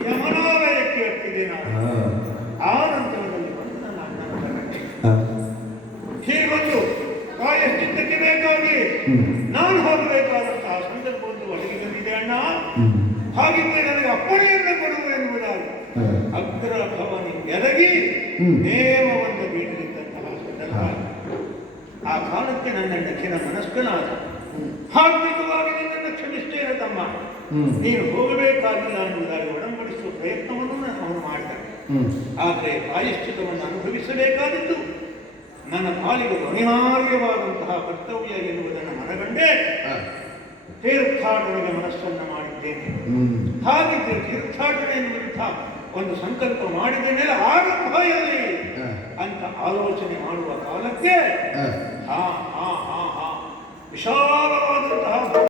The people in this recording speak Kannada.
ಯಮನಾಲಯಕ್ಕೆ ಎತ್ತಿದೆ ನಾನು. ಆ ನಂತರದಲ್ಲಿ ಬಂದು ಬೇಕಾಗಿ ನಾನು ಹೋಗಬೇಕಾದಂತಹ ಸಂದರ್ಭವನ್ನು ಒಳಗೆ ಬಂದಿದೆ ಅಣ್ಣ. ಹಾಗಿದ್ದರೆ ನನಗೆ ಅಪ್ಪಣೆಯನ್ನು ಕೊಡುವ ಎನ್ನುವುದಾಗಿ ಅಗ್ರ ಭವನಿ ಎರಗಿ ನೇಮವನ್ನು ಕಾಲಕ್ಕೆ ನನ್ನ ನೆಚ್ಚಿನ ಮನಸ್ಕನಾದ ಹಾರ್ದಿಕವಾಗಿ ನಿನ್ನನ್ನು ಕ್ಷಮಿಸ್ತೇನೆ ತಮ್ಮ. ನೀನು ಹೋಗಬೇಕಾಗಿಲ್ಲ ಎಂಬುದಾಗಿ ಒಡಂಬಡಿಸುವ ಪ್ರಯತ್ನವನ್ನು ನಾನು ಅವನು ಮಾಡಿದ ಆದರೆ ಪ್ರಾಯಶ್ಚಿತವನ್ನು ಅನುಭವಿಸಬೇಕಾದದ್ದು. ನನ್ನ ಪಾಲಿಗೆ ಅನಿವಾರ್ಯವಾದಂತಹ ಕರ್ತವ್ಯ ಎನ್ನುವುದನ್ನು ಮನಗಂಡೇ ತೀರ್ಥಾಟನೆಗೆ ಮನಸ್ಸನ್ನು ಮಾಡಿದ್ದೇನೆ. ಹಾಗೆ ತೀರ್ಥಾಟನೆ ಎನ್ನುವಂತಹ ಒಂದು ಸಂಕಲ್ಪ ಮಾಡಿದ ಮೇಲೆ ಆರಂಭ ಭಯ ಅಂತ ಆಲೋಚನೆ ಮಾಡುವ ಕಾಲಕ್ಕೆ हाँ हाँ हाँ हाँ विशाल